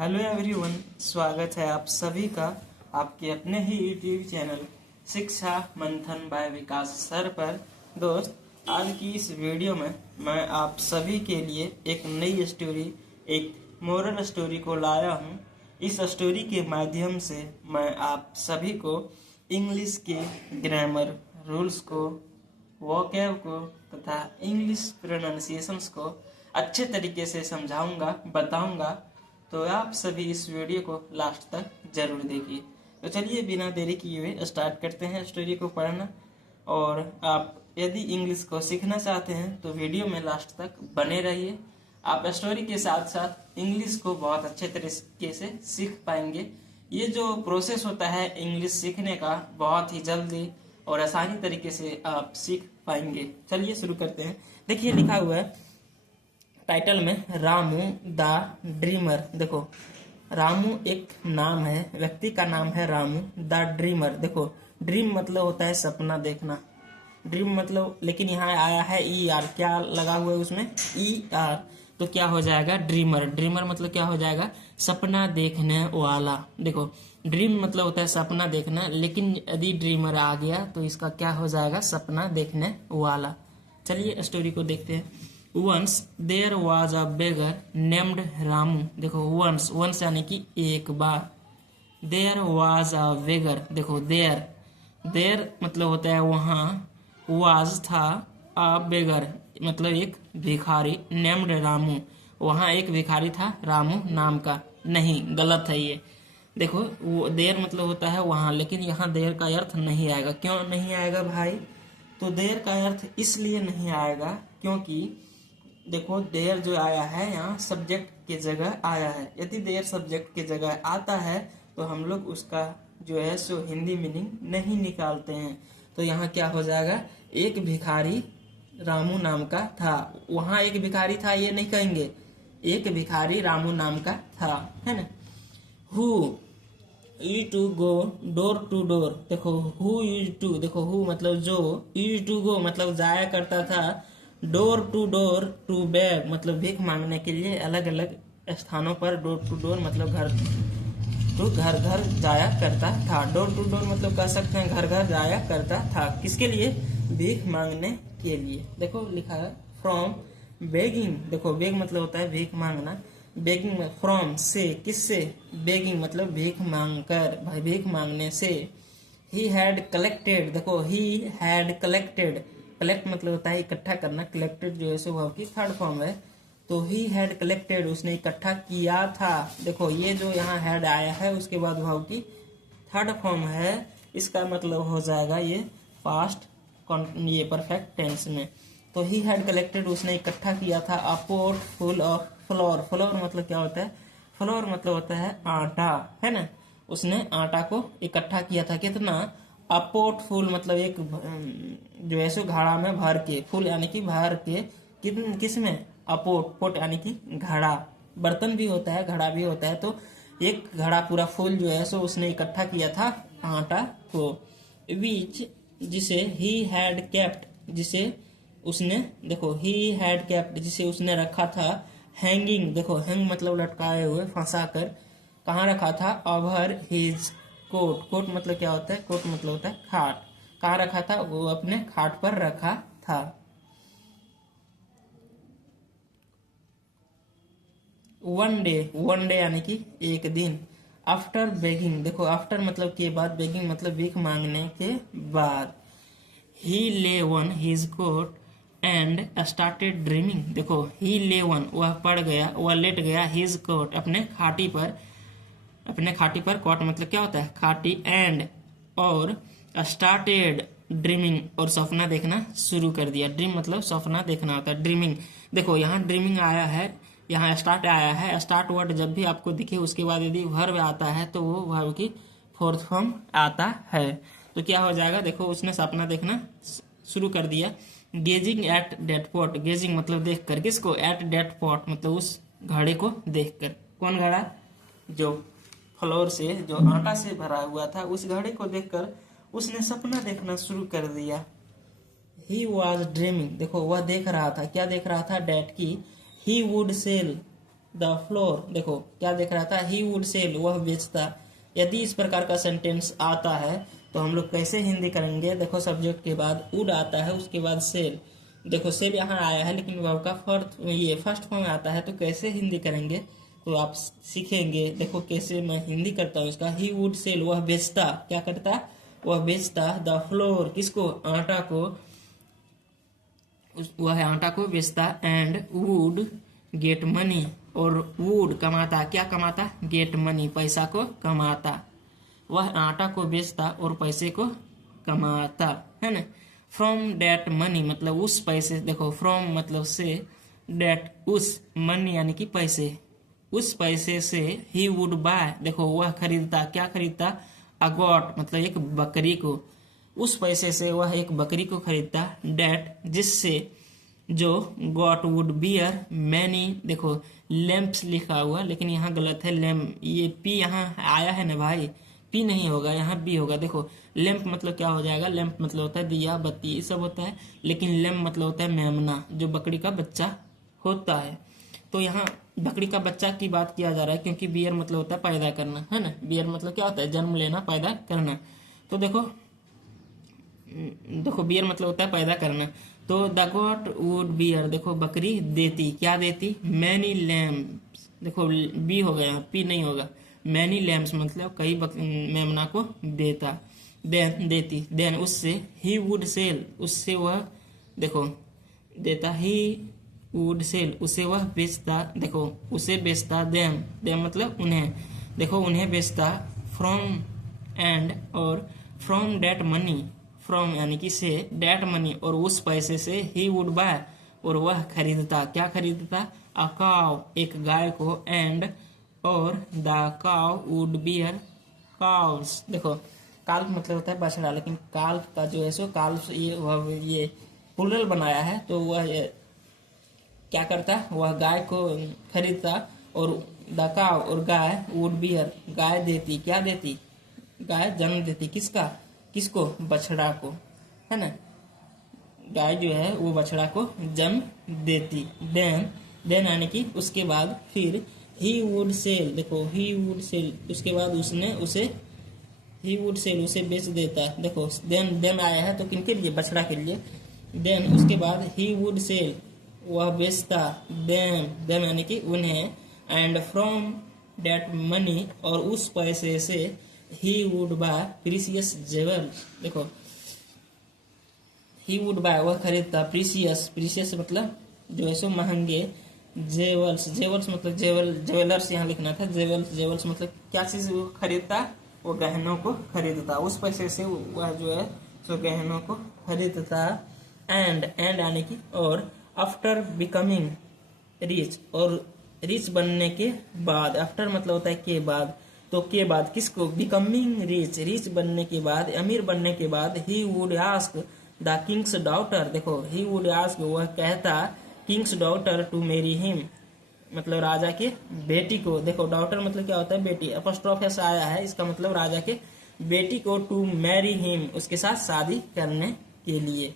Hello everyone, स्वागत है आप सभी का आपके अपने ही यूट्यूब चैनल शिक्षा मंथन बाय विकास सर पर। दोस्त, आज की इस वीडियो में मैं आप सभी के लिए एक नई स्टोरी, एक मोरल स्टोरी को लाया हूं। इस स्टोरी के माध्यम से मैं आप सभी को इंग्लिश के ग्रामर रूल्स को, वोकैब को तथा इंग्लिश प्रोनाउंसिएशंस को अच्छे तरीके से समझाऊंगा, बताऊंगा। तो आप सभी इस वीडियो को लास्ट तक जरूर देखिए। तो चलिए बिना देरी किए हुए स्टार्ट करते हैं स्टोरी को पढ़ना। और आप यदि इंग्लिश को सीखना चाहते हैं तो वीडियो में लास्ट तक बने रहिए। आप स्टोरी के साथ साथ इंग्लिश को बहुत अच्छे तरीके से सीख पाएंगे। ये जो प्रोसेस होता है इंग्लिश सीखने का, बहुत ही जल्दी और आसानी तरीके से आप सीख पाएंगे। चलिए शुरू करते हैं। देखिए लिखा हुआ है टाइटल में, रामू द ड्रीमर। देखो, रामू एक नाम है, व्यक्ति का नाम है रामू द ड्रीमर। देखो, ड्रीम मतलब होता है सपना देखना, ड्रीम मतलब, लेकिन यहाँ आया है ई आर, क्या लगा हुआ है उसमें, ई आर, तो क्या हो जाएगा ड्रीमर। ड्रीमर मतलब क्या हो जाएगा, सपना देखने वाला। देखो, ड्रीम मतलब होता है सपना देखना, लेकिन यदि ड्रीमर आ गया तो इसका क्या हो जाएगा, सपना देखने वाला। चलिए स्टोरी को देखते हैं। Once there was a beggar named Ramu. देखो, once यानी कि एक बार, there was a beggar। देखो, there मतलब होता है वहाँ, was था, a beggar मतलब एक भिखारी, named रामू, वहाँ एक भिखारी था रामू नाम का। नहीं, गलत है ये। देखो, वो देर मतलब होता है वहाँ, लेकिन यहाँ देर का अर्थ नहीं आएगा। क्यों नहीं आएगा भाई? तो देर का अर्थ इसलिए नहीं आएगा क्योंकि देखो, देयर जो आया है यहाँ सब्जेक्ट के जगह आया है। यदि देयर सब्जेक्ट के जगह आता है तो हम लोग उसका जो है सो हिंदी मीनिंग नहीं निकालते हैं। तो यहाँ क्या हो जाएगा, एक भिखारी रामू नाम का था। वहाँ एक भिखारी था ये नहीं कहेंगे, एक भिखारी रामू नाम का था, है ना। Who used to go door to door. देखो, हु यूज टू, देखो हु मतलब जो, यूज टू गो मतलब जाया करता था, डोर टू बैग मतलब भीख मांगने के लिए अलग अलग स्थानों पर, डोर टू डोर मतलब घर टू घर घर जाया करता था। डोर टू डोर मतलब कह सकते हैं घर घर जाया करता था। किसके लिए? भीख मांगने के लिए। देखो लिखा है फ्रॉम बेगिंग। देखो, बेग मतलब होता है भीख मांगना, बेगिंग में फ्रॉम से, किससे, बेगिंग मतलब भीख मांग कर, भाई भीख मांगने से। He had collected. देखो, ही हैड कलेक्टेड, कलेक्ट मतलब होता है इकट्ठा करना, कलेक्टेड जो है सो भाव की थर्ड फॉर्म है। तो ही हैड कलेक्टेड, उसने इकट्ठा किया था। देखो, ये जो यहाँ हैड आया है उसके बाद भाव की थर्ड फॉर्म है, इसका मतलब हो जाएगा ये पास्ट, ये परफेक्ट टेंस में। तो ही हैड कलेक्टेड, उसने इकट्ठा किया था a pot full of flour. Flour मतलब क्या होता है, फ्लोर मतलब होता है आटा, है ना। उसने आटा को इकट्ठा किया था। कितना? अपोट फुल मतलब एक जो है सो घड़ा में भर के, फुल यानी कि भर के, किस में, अपोट, पोट यानी कि घड़ा, बर्तन भी होता है घड़ा भी होता है। तो एक घड़ा पूरा फुल जो है सो उसने इकट्ठा किया था आटा को। विच जिसे ही हैड केप्ट, जिसे उसने, देखो ही हैड केप्ट जिसे उसने रखा था, हैंगिंग। देखो, हैंग मतलब लटकाए हुए, फंसा कर, कहाँ रखा था, ओवर हिज कोट। कोट मतलब क्या होता है, कोट मतलब होता है खाट। कहाँ रखा था, वो अपने खाट पर रखा था। वन डे यानी कि एक दिन। आफ्टर बेगिंग, देखो आफ्टर मतलब के बाद, बेगिंग मतलब भीख मांगने के बाद। He lay on his coat and started dreaming. देखो, ही ले वन वह पड़ गया, वह लेट गया, हिज कोट अपने खाटी पर, अपने खाटी पर, कॉट मतलब क्या होता है खाटी, एंड और स्टार्टेड ड्रीमिंग और सपना देखना शुरू कर दिया। ड्रीम मतलब सपना देखना होता है, ड्रीमिंग। देखो, यहाँ ड्रीमिंग आया है, यहाँ स्टार्ट आया है। स्टार्ट वर्ड जब भी आपको दिखे उसके बाद यदि वर्ब आता है तो वो वर्ब की फोर्थ फॉर्म आता है। तो क्या हो जाएगा, देखो उसने सपना देखना शुरू कर दिया। Gazing at that pot, gazing मतलब देख कर, किसको, एट डेट पॉट मतलब उस घड़े को देख कर। कौन घड़ा? जो फ्लोर से, जो आटा से भरा हुआ था, उस घड़े को देखकर उसने सपना देखना शुरू कर दिया। He was dreaming. देखो, वह देख रहा था, क्या देख रहा था, डेट की he would sell the flour. देखो क्या देख रहा था, ही वुड सेल, वह बेचता। यदि इस प्रकार का सेंटेंस आता है तो हम लोग कैसे हिंदी करेंगे। देखो सब्जेक्ट के बाद वुड आता है, उसके बाद सेल। देखो सेल यहाँ आया है लेकिन वर्ब का फर्स्ट फॉर्म आता है, तो कैसे हिंदी करेंगे तो आप सीखेंगे। देखो कैसे मैं हिंदी करता हूँ इसका। ही वुड सेल, वह बेचता, क्या करता, वह बेचता। द फ्लोर, किसको, आटा को, वह आटा को बेचता। एंड वुड गेट मनी, और वुड कमाता, क्या कमाता, गेट मनी, पैसा को कमाता। वह आटा को बेचता और पैसे को कमाता, है ना। फ्रॉम डेट मनी मतलब उस पैसे, देखो फ्रॉम मतलब से, डेट उस, मनी यानी कि पैसे, उस पैसे से ही वुड बाय, देखो वह खरीदता, क्या खरीदता, अ गॉट मतलब एक बकरी को। उस पैसे से वह एक बकरी को खरीदता। डेट जिससे, जो, गॉट वुड बियर मैनी, देखो लैंप्स लिखा हुआ लेकिन यहाँ गलत है, लैम्प, ये पी यहाँ आया है ना भाई, पी नहीं होगा, यहाँ बी होगा। देखो लैंप मतलब क्या हो जाएगा, लैंप मतलब होता है दिया, बत्ती, ये सब होता है, लेकिन लैम्प मतलब होता है मेमना, जो बकरी का बच्चा होता है। तो यहाँ बकरी का बच्चा की बात किया जा रहा है, क्योंकि बियर मतलब होता है पैदा करना, है ना। बियर मतलब क्या होता है, जन्म लेना, पैदा करना। तो देखो बियर मतलब होता है पैदा करना। तो द गॉट वुड बियर, देखो बकरी देती, क्या देती, मैनी लैम्प्स, देखो बी हो गया, पी नहीं होगा, मैनी लैम्प्स मतलब कई मेमना को देता, देती। देन उससे, ही वुड सेल, उससे वह, देखो देता, ही वुड सेल, उसे वह बेचता, देखो उसे बेचता। देम मतलब उन्हें, देखो उन्हें बेचता। फ्रॉम एंड, और फ्रॉम डेट मनी, फ्रॉम यानी कि से, डेट मनी और उस पैसे से, ही वुड बाय और वह खरीदता, क्या खरीदता, अ काव एक गाय को। एंड और द काव वुड बियर काव्स, देखो काल्फ मतलब होता है बछड़ा, लेकिन काल्फ का जो है सो काल्फ ये प्लूरल बनाया है, तो वह क्या करता, वह गाय को खरीदता। और द काव और गाय वुड बियर, गाय देती, क्या देती, गाय जन्म देती, किसका, किसको, बछड़ा को, है ना। गाय जो है वो बछड़ा को जन्म देती। देन यानी कि उसके बाद, फिर ही वुड सेल, देखो ही वुड सेल, उसके बाद उसने उसे, ही वुड सेल उसे बेच देता। देखो देन आया है तो किनके लिए, बछड़ा के लिए। देन उसके बाद ही वुड सेल, वह बेचता। देम यानी कि उन्हें। एंड फ्रॉम डेट मनी, और उस पैसे से, he would buy precious jewels, देखो ही वुड बाय वह खरीदता, प्रीसियस मतलब जो है सो महंगे, जेवल्स मतलब जेवलर्स यहाँ लिखना था, जेवल्स मतलब क्या चीज वो खरीदता, वो गहनों को खरीदता, उस पैसे से वह जो है सो गहनों को खरीदता। एंड यानी कि और, आफ्टर बिकमिंग रिच, और रिच बनने के बाद, आफ्टर मतलब होता है के बाद, तो के बाद किसको, बिकमिंग रिच बनने के बाद, अमीर बनने के बाद, he would ask the king's daughter, देखो ही वुड आस्क वह कहता, king's daughter to marry him, मतलब राजा के बेटी को। देखो डॉटर मतलब क्या होता है, बेटी, अपॉस्ट्रोफ ऐसा आया है, इसका मतलब राजा के बेटी को, टू मैरी हिम उसके साथ शादी करने के लिए।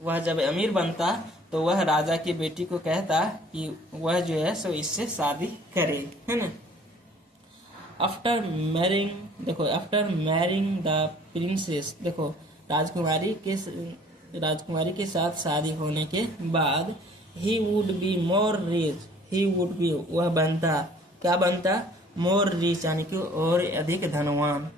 वह जब अमीर बनता तो वह राजा की बेटी को कहता कि वह जो है सो इससे शादी करे, है ना। आफ्टर मैरिंग, देखो आफ्टर मैरिंग द प्रिंसेस, देखो राजकुमारी के साथ शादी होने के बाद, he would be more rich, he would be वह बनता, क्या बनता, मोर रिच यानी कि और अधिक धनवान।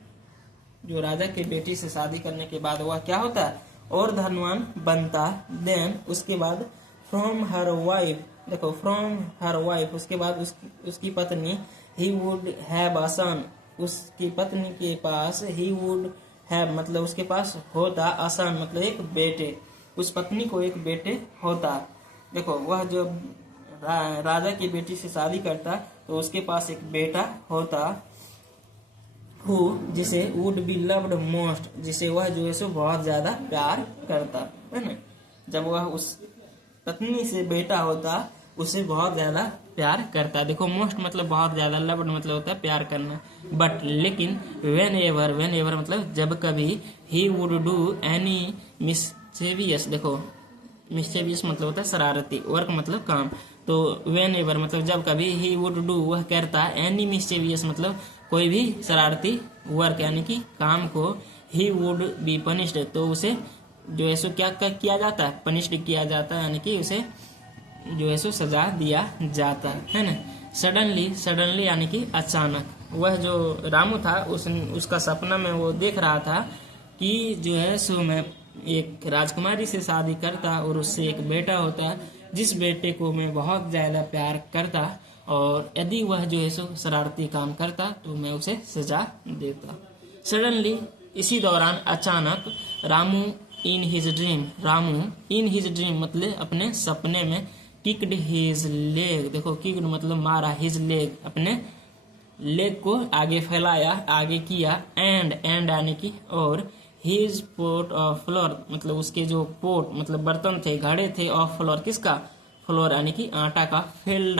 जो राजा की बेटी से शादी करने के बाद वह क्या होता, और धनवान बनता। देन उसके बाद, फ्रॉम हर वाइफ, देखो फ्रॉम हर वाइफ उसके बाद उसकी पत्नी, ही वुड हैव अ सन, उसकी पत्नी के पास, ही वुड हैव मतलब उसके पास होता, अ सन मतलब एक बेटे, उस पत्नी को एक बेटे होता। देखो वह जब राजा की बेटी से शादी करता तो उसके पास एक बेटा होता, हु जिसे वुड बी लव्ड मोस्ट, जिसे वह जो है सो बहुत ज्यादा प्यार करता, है ना। जब वह उस पत्नी से बेटा होता उसे बहुत ज्यादा प्यार करता। देखो मोस्ट मतलब बहुत ज्यादा, लव्ड मतलब होता है प्यार करना। बट लेकिन, वेन एवर मतलब जब कभी, ही वुड डू एनी मिस्चेवियस, देखो मिस्चेवियस मतलब होता है शरारती, वर्क मतलब काम, तो वेन एवर मतलब जब कभी, ही वुड डू वह करता, एनी मिस्चीवियस मतलब कोई भी शरारती वर्क यानी कि काम को, ही वुड बी पनिश्ड तो उसे जो है सो क्या किया जाता है, पनिश्ड किया जाता है यानी कि उसे जो है सो सजा दिया जाता है ना। सडनली यानी कि अचानक, वह जो रामू था उसका सपना में वो देख रहा था कि जो है सो मैं एक राजकुमारी से शादी करता और उससे एक बेटा होता, जिस बेटे को मैं बहुत ज़्यादा प्यार करता, और यदि वह जो है सो शरारती काम करता तो मैं उसे सजा देता। सडनली इसी दौरान अचानक, रामू इन हिज ड्रीम मतलब अपने सपने में, किक्ड हिज लेग, देखो किक्ड मतलब मारा, हिज लेग अपने लेग को आगे फैलाया, आगे किया, एंड यानी कि और, हिज पोट ऑफ फ्लोर मतलब उसके जो पोट मतलब बर्तन थे, घड़े थे, ऑफ फ्लोर किसका, फ्लोर यानी कि आटा का, फेल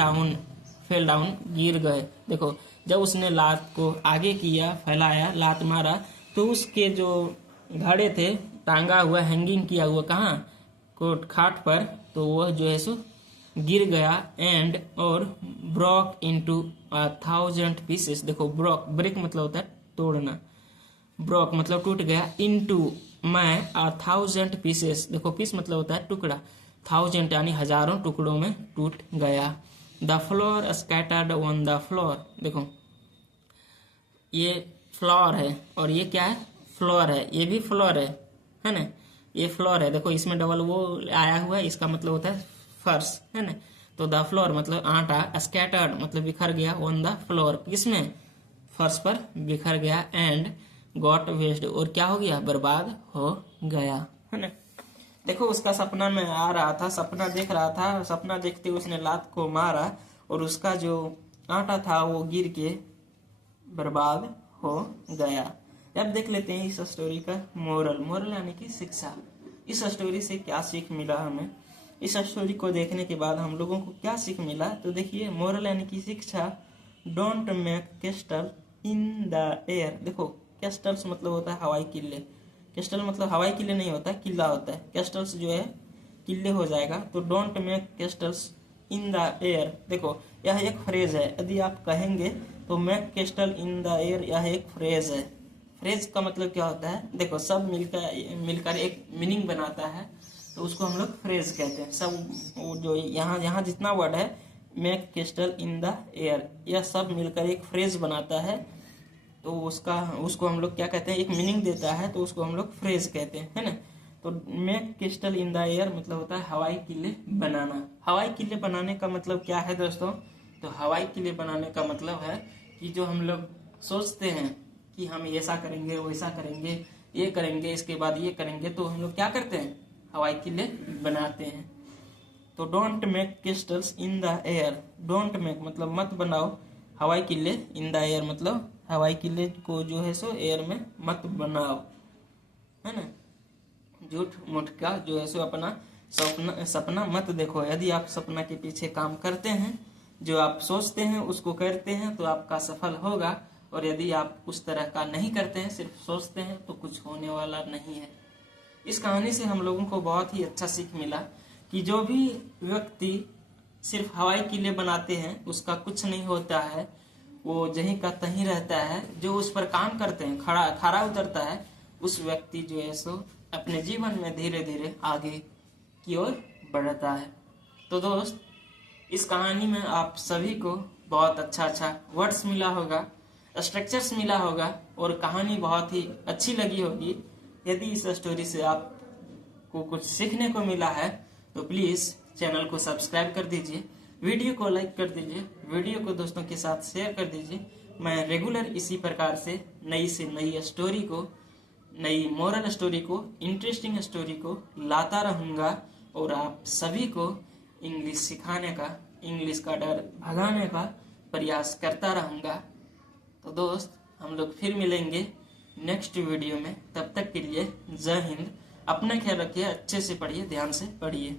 डाउन गिर गए। देखो जब उसने लात को आगे किया, फैलाया, लात मारा, तो उसके जो घड़े थे टांगा हुआ, हैंगिंग किया हुआ कहाँ, कोट खाट पर, तो वह जो है सो गिर गया, एंड और ब्रोक इनटू 1000 पीसेस। देखो ब्रेक मतलब होता है तोड़ना, ब्रोक मतलब टूट गया, इनटू मैं 1000 पीसेस, देखो पीस मतलब होता है टुकड़ा, 1000 यानी हजारों टुकड़ों में टूट गया। The floor scattered on the flour, देखो ये फ्लोर है और ये क्या है, फ्लोर है, ये भी फ्लोर है ना, ये फ्लोर है, देखो इसमें डबल वो आया हुआ है, इसका मतलब होता है फर्श, है ना। तो द फ्लोर मतलब आटा, स्कैटर्ड मतलब बिखर गया, ऑन द फ्लोर किसमें, फर्श पर बिखर गया, एंड गॉट वेस्ट और क्या हो गया, बर्बाद हो गया, है ना। देखो उसका सपना में आ रहा था, सपना देख रहा था, सपना देखते उसने लात को मारा और उसका जो आटा था वो गिर के बर्बाद हो गया। अब देख लेते हैं इस स्टोरी का मोरल यानी कि शिक्षा। इस स्टोरी से क्या सीख मिला हमें, इस स्टोरी को देखने के बाद हम लोगों को क्या सीख मिला, तो देखिए मोरल यानी कि शिक्षा, don't make castle in the air. देखो कैस्टल्स मतलब होता है हवाई किले, कैस्टल मतलब हवाई किले नहीं होता है, किला होता है, कैस्टल्स जो है किले हो जाएगा, तो don't make castles in the air. देखो यह एक फ्रेज है, यदि आप कहेंगे तो make castle in the air, यह एक फ्रेज है। फ्रेज का मतलब क्या होता है, देखो सब मिलकर एक मीनिंग बनाता है, तो उसको हम लोग फ्रेज कहते हैं। सब जो यहाँ जितना वर्ड है, make castle in the air, यह सब मिलकर एक फ्रेज बनाता है, तो उसको हम लोग क्या कहते हैं, एक मीनिंग देता है, तो उसको हम लोग फ्रेज कहते हैं, है ना। तो make castle in the air मतलब होता है हवाई किले बनाना। हवाई किले बनाने का मतलब क्या है दोस्तों, तो हवाई किले बनाने का मतलब है कि जो हम लोग सोचते हैं कि हम ऐसा करेंगे, वैसा करेंगे, ये करेंगे, इसके बाद ये करेंगे, तो हम लोग क्या करते हैं, हवाई किले बनाते हैं। तो don't make castles in the air, don't make मतलब मत बनाओ हवाई किले, इन द एयर मतलब हवाई किले को जो है सो एयर में मत बनाओ, है ना। झूठ मूठ का जो है सो अपना सपना मत देखो। यदि आप सपना के पीछे काम करते हैं, जो आप सोचते हैं उसको करते हैं, तो आपका सफल होगा, और यदि आप उस तरह का नहीं करते हैं, सिर्फ सोचते हैं, तो कुछ होने वाला नहीं है। इस कहानी से हम लोगों को बहुत ही अच्छा सीख मिला कि जो भी व्यक्ति सिर्फ हवाई किले बनाते हैं उसका कुछ नहीं होता है, वो जहीं का तहीं रहता है। जो उस पर काम करते हैं, खरा उतरता है, उस व्यक्ति जो है सो अपने जीवन में धीरे धीरे आगे की ओर बढ़ता है। तो दोस्त इस कहानी में आप सभी को बहुत अच्छा वर्ड्स मिला होगा, स्ट्रक्चर्स मिला होगा, और कहानी बहुत ही अच्छी लगी होगी। यदि इस स्टोरी से आपको कुछ सीखने को मिला है तो प्लीज चैनल को सब्सक्राइब कर दीजिए, वीडियो को लाइक कर दीजिए, वीडियो को दोस्तों के साथ शेयर कर दीजिए। मैं रेगुलर इसी प्रकार से नई स्टोरी को, नई मोरल स्टोरी को, इंटरेस्टिंग स्टोरी को लाता रहूँगा, और आप सभी को इंग्लिश सिखाने का, इंग्लिश का डर भगाने का प्रयास करता रहूँगा। तो दोस्त हम लोग फिर मिलेंगे नेक्स्ट वीडियो में, तब तक के लिए जय हिंद। अपना ख्याल रखिए, अच्छे से पढ़िए, ध्यान से पढ़िए।